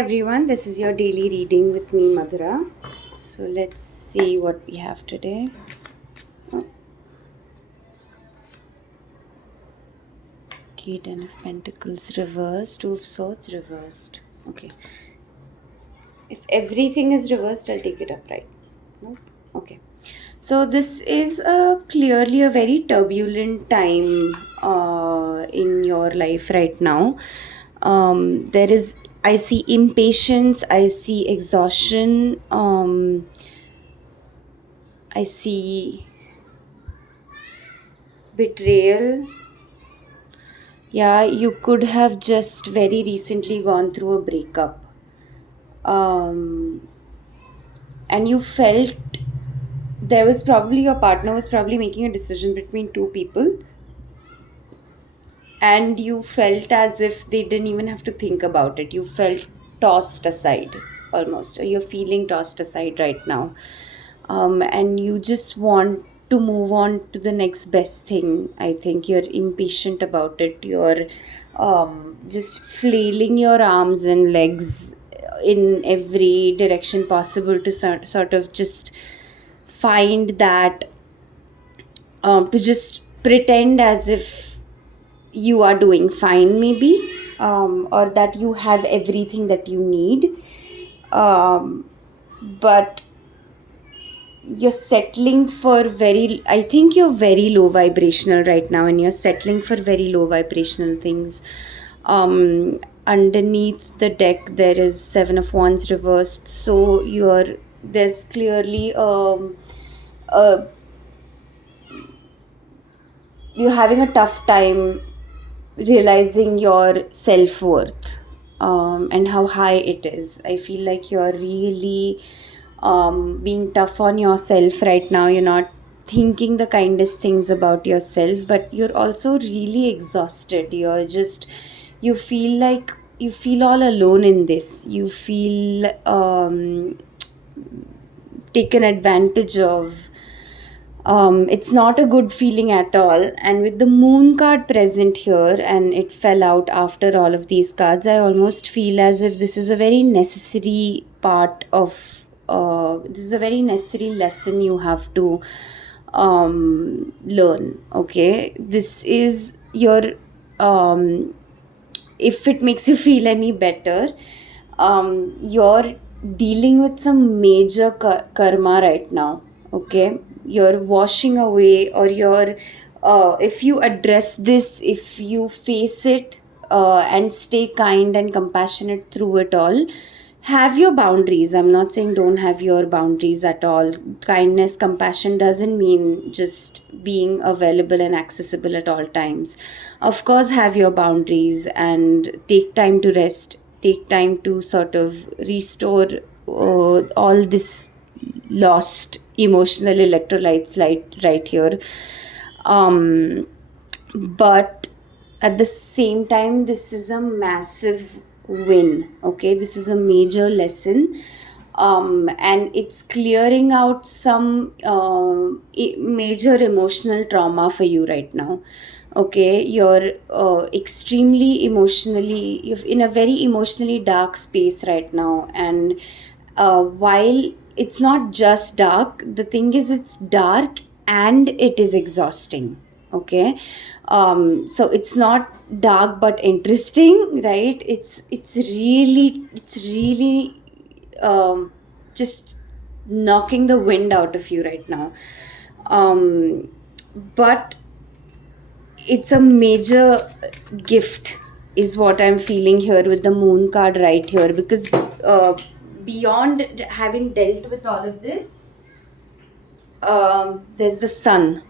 everyone, this is your daily reading with me, Madhura. So let's see what we have today. Okay, Ten of Pentacles reversed, Two of Swords reversed. Okay. If everything is reversed, I'll take it upright. No? Okay. So this is clearly a very turbulent time in your life right now. I see impatience, I see exhaustion, I see betrayal. Yeah, you could have just very recently gone through a breakup. And you felt your partner was probably making a decision between two people, and you felt as if they didn't even have to think about it. You felt tossed aside almost, or you're feeling tossed aside right now. And you just want to move on to the next best thing. I think you're impatient about it. You're just flailing your arms and legs in every direction possible to sort of just find that, to just pretend as if you are doing fine, maybe, or that you have everything that you need. But you're settling for I think you're very low vibrational right now, and you're settling for very low vibrational things. Underneath the deck there is Seven of Wands reversed, so there's clearly you're having a tough time realizing your self-worth, and how high it is. I feel like you're really being tough on yourself right now. You're not thinking the kindest things about yourself, but you're also really exhausted. You feel like you feel all alone in this. You feel taken advantage of. It's not a good feeling at all. And with the Moon card present here, and it fell out after all of these cards, I almost feel as if this is a very necessary part of this is a very necessary lesson you have to learn. Okay, this is your if it makes you feel any better, you're dealing with some major karma right now. Okay, you're washing away, or if you address this, if you face it, and stay kind and compassionate through it all. Have your boundaries. I'm not saying don't have your boundaries at all. Kindness, compassion doesn't mean just being available and accessible at all times. Of course, have your boundaries and take time to rest, take time to sort of restore all this lost emotional electrolytes right here. But at the same time, this is a massive win. Okay, this is a major lesson, and it's clearing out some major emotional trauma for you right now. Okay, you're extremely emotionally, you're in a very emotionally dark space right now. And while it's not just dark, the thing is, it's dark and it is exhausting. Okay, so it's not dark but interesting, right? It's really just knocking the wind out of you right now. But it's a major gift is what I'm feeling here with the Moon card right here, because beyond having dealt with all of this, there's the Sun.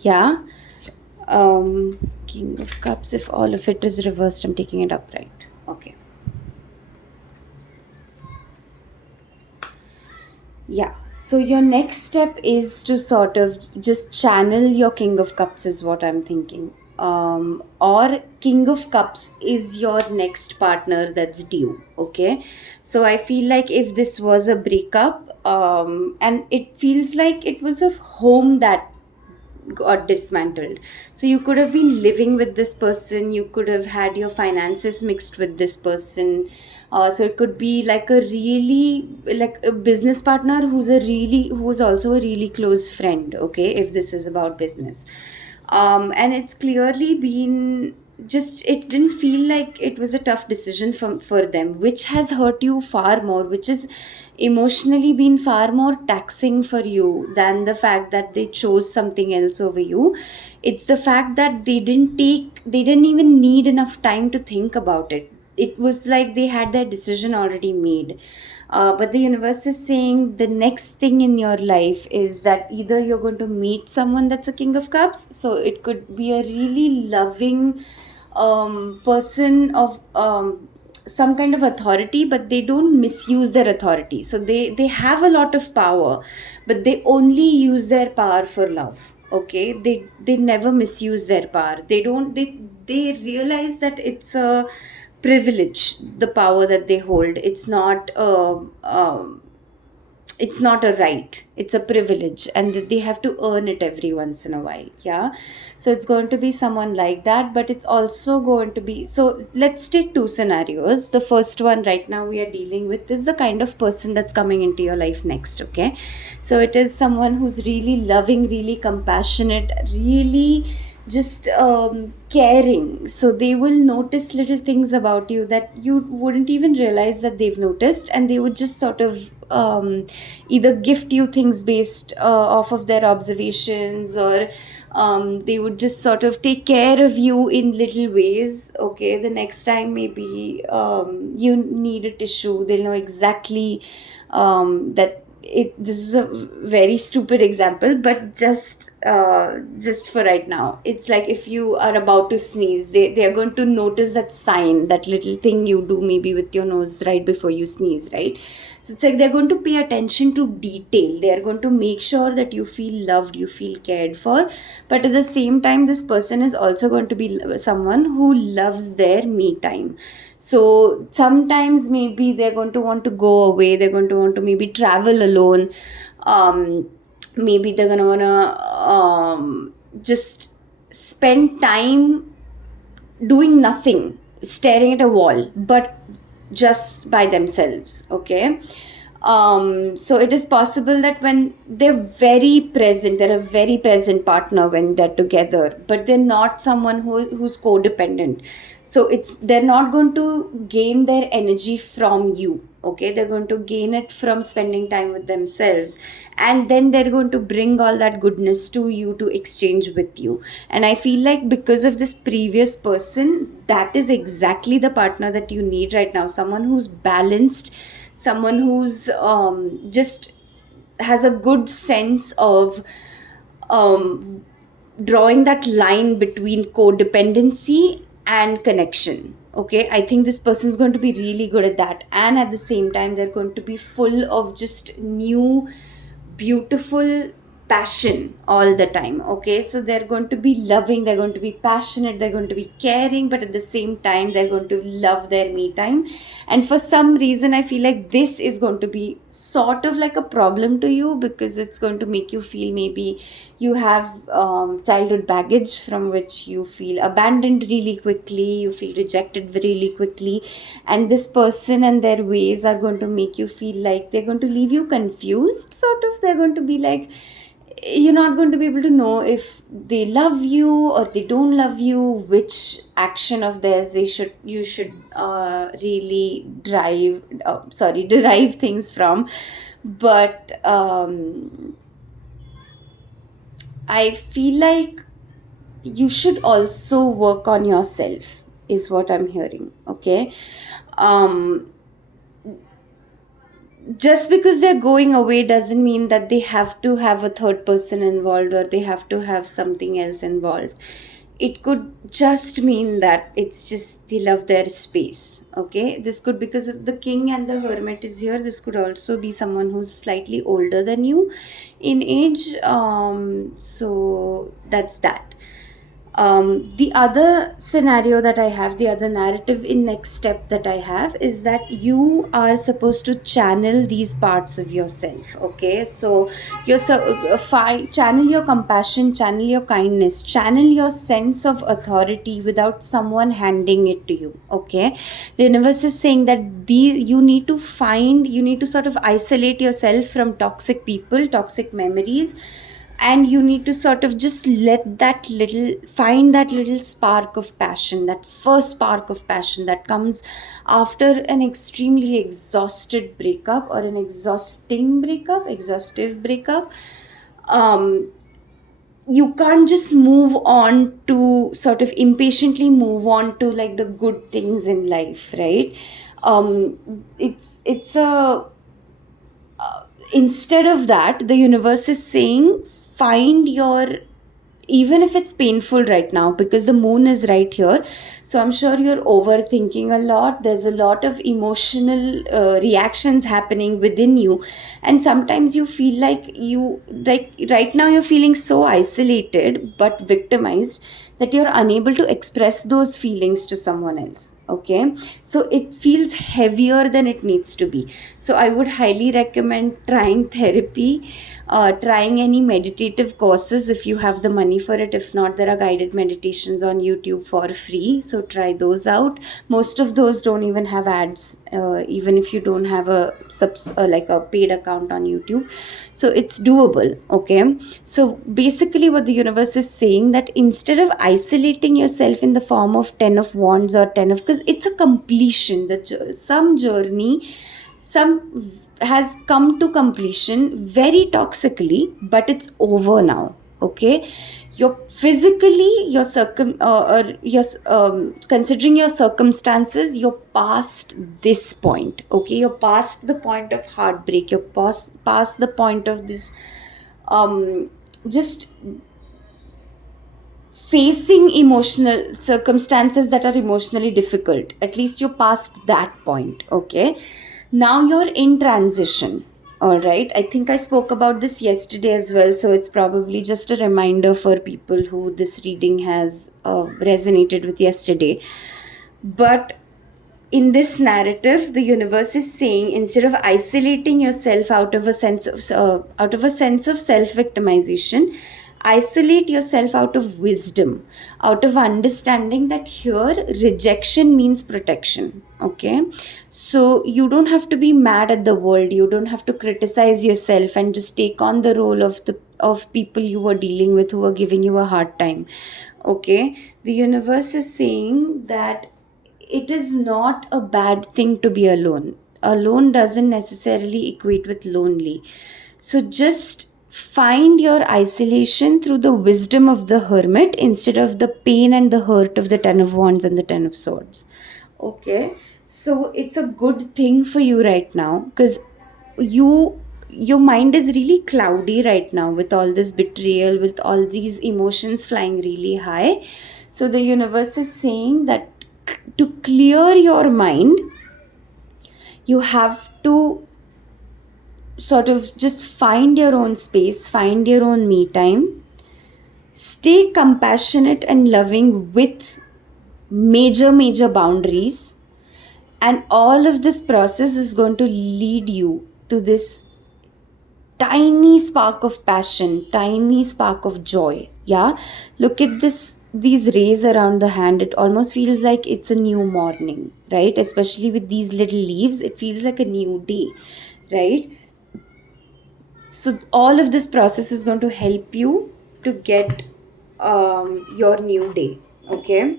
Yeah. King of Cups, if all of it is reversed, I'm taking it upright. Okay. Yeah, so your next step is to sort of just channel your King of Cups, is what I'm thinking. Or King of Cups is your next partner that's due. Okay, so I feel like if this was a breakup, and it feels like it was a home that got dismantled. So you could have been living with this person, you could have had your finances mixed with this person, So it could be like a really, like a business partner who's also a really close friend, okay, if this is about business. And it's clearly been, just it didn't feel like it was a tough decision for them, which has hurt you far more, which is emotionally been far more taxing for you than the fact that they chose something else over you. It's the fact that they didn't even need enough time to think about it. It was like they had their decision already made. But the universe is saying the next thing in your life is that either you're going to meet someone that's a king of cups, so it could be a really loving person of some kind of authority, but they don't misuse their authority. So they have a lot of power, but they only use their power for love. Okay, they never misuse their power. They realize that it's a privilege, the power that they hold. It's not a right, it's a privilege, and that they have to earn it every once in a while. Yeah, so it's going to be someone like that, but it's also going to be, so let's take two scenarios. The first one right now we are dealing with is the kind of person that's coming into your life next. Okay, so it is someone who's really loving, really compassionate, really just caring. So they will notice little things about you that you wouldn't even realize that they've noticed, and they would just sort of either gift you things based off of their observations, or they would just sort of take care of you in little ways. Okay, the next time maybe you need a tissue, they'll know exactly that this is a very stupid example, but just for right now, it's like if you are about to sneeze, they are going to notice that sign, that little thing you do maybe with your nose right before you sneeze, right? So it's like they're going to pay attention to detail. They are going to make sure that you feel loved, you feel cared for. But at the same time, this person is also going to be someone who loves their me time. So sometimes maybe they're going to want to go away, they're going to want to maybe travel alone. Maybe they're going to want to just spend time doing nothing, staring at a wall, but just by themselves. Okay, so it is possible that when they're a very present partner when they're together, but they're not someone who's codependent. So they're not going to gain their energy from you. Okay, they're going to gain it from spending time with themselves, and then they're going to bring all that goodness to you to exchange with you. And I feel like because of this previous person, that is exactly the partner that you need right now. Someone who's balanced, someone who's just has a good sense of um, drawing that line between codependency and connection. Okay, I think this person's going to be really good at that, and at the same time they're going to be full of just new beautiful passion all the time. Okay, so they're going to be loving, they're going to be passionate, they're going to be caring, but at the same time they're going to love their me time. And for some reason I feel like this is going to be sort of like a problem to you, because it's going to make you feel maybe you have childhood baggage from which you feel abandoned really quickly, you feel rejected really quickly, and this person and their ways are going to make you feel like they're going to leave you confused, sort of. They're going to be like, you're not going to be able to know if they love you or they don't love you, which action of theirs you should really derive things from. But I feel like you should also work on yourself, is what I'm hearing. Okay, um just because they're going away doesn't mean that they have to have a third person involved, or they have to have something else involved. It could just mean that it's just they love their space. Okay, this could, because of the king and the hermit is here, this could also be someone who's slightly older than you in age. So that's that. The other scenario that I have, the other narrative in next step that I have is that you are supposed to channel these parts of yourself. Okay, so channel your compassion, channel your kindness, channel your sense of authority without someone handing it to you. Okay, the universe is saying that you need to sort of isolate yourself from toxic people, toxic memories, and you need to sort of just find that little spark of passion, that first spark of passion that comes after an extremely exhausted breakup, or an exhaustive breakup. um you can't just move on to sort of impatiently move on to like the good things in life, right? It's a Instead of that, the universe is saying, find your, even if it's painful right now, because the moon is right here, so I'm sure you're overthinking a lot. There's a lot of emotional reactions happening within you, and sometimes you feel like right now you're feeling so isolated but victimized that you're unable to express those feelings to someone else. Okay, so it feels heavier than it needs to be. So I would highly recommend trying therapy, trying any meditative courses if you have the money for it. If not, there are guided meditations on YouTube for free, so try those out. Most of those don't even have ads, even if you don't have like a paid account on YouTube, so it's doable. Okay, so basically what the universe is saying, that instead of isolating yourself in the form of 10 of wands or 10 of, because it's a completion, some journey, some has come to completion very toxically, but it's over now. Okay, you're physically, your or your considering your circumstances, you're past this point. Okay, you're past the point of heartbreak, you're past the point of this just facing emotional circumstances that are emotionally difficult. At least you're past that point. Okay, now you're in transition. All right, I think I spoke about this yesterday as well, so it's probably just a reminder for people who this reading has resonated with yesterday. But in this narrative, the universe is saying, instead of isolating yourself out of a sense of self victimization, isolate yourself out of wisdom, out of understanding that here rejection means protection. Okay, so you don't have to be mad at the world, you don't have to criticize yourself and just take on the role of people you were dealing with who are giving you a hard time. Okay, the universe is saying that it is not a bad thing to be alone. Alone doesn't necessarily equate with lonely. So just find your isolation through the wisdom of the hermit instead of the pain and the hurt of the 10 of wands and the 10 of swords. Okay, so it's a good thing for you right now, because you your mind is really cloudy right now with all this betrayal, with all these emotions flying really high. So the universe is saying that to clear your mind, you have to sort of just find your own space, find your own me time, stay compassionate and loving with major boundaries, and all of this process is going to lead you to this tiny spark of passion, tiny spark of joy. Yeah, look at these rays around the hand. It almost feels like it's a new morning, right? Especially with these little leaves, it feels like a new day, right? So all of this process is going to help you to get your new day. Okay,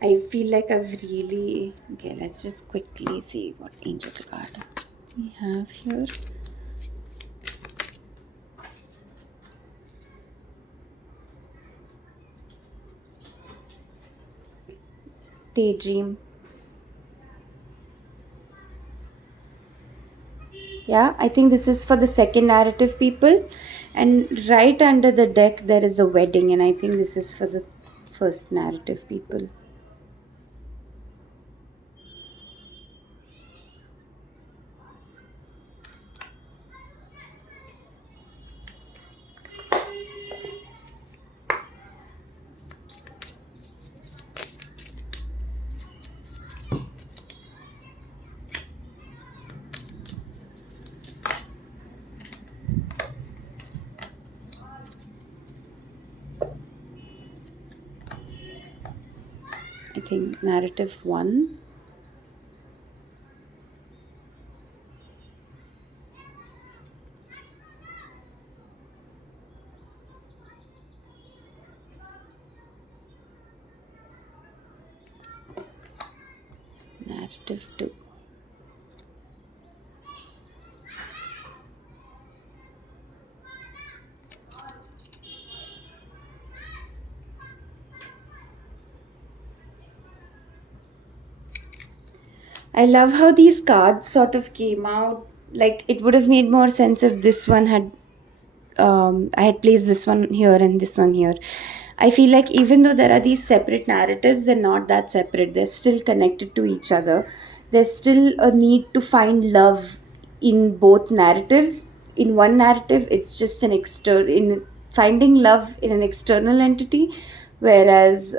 I feel like I've really, okay, let's just quickly see what angel card we have here. Daydream. Yeah, I think this is for the second narrative, people. And right under the deck, there is a wedding, and I think this is for the first narrative, people. think narrative 1. Narrative 2. I love how these cards sort of came out. Like, it would have made more sense if this one had I had placed this one here and this one here. I feel like even though there are these separate narratives, they're not that separate. They're still connected to each other. There's still a need to find love in both narratives. In one narrative, it's just an external, in finding love in an external entity, whereas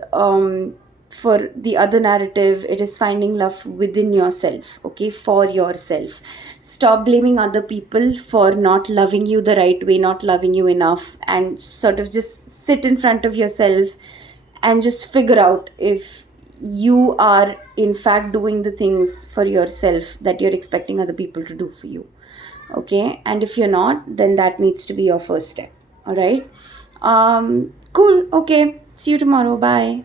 for the other narrative, it is finding love within yourself, okay, for yourself. Stop blaming other people for not loving you the right way, not loving you enough, and sort of just sit in front of yourself and just figure out if you are in fact doing the things for yourself that you're expecting other people to do for you. Okay, and if you're not, then that needs to be your first step. All right. Cool. Okay, see you tomorrow. Bye.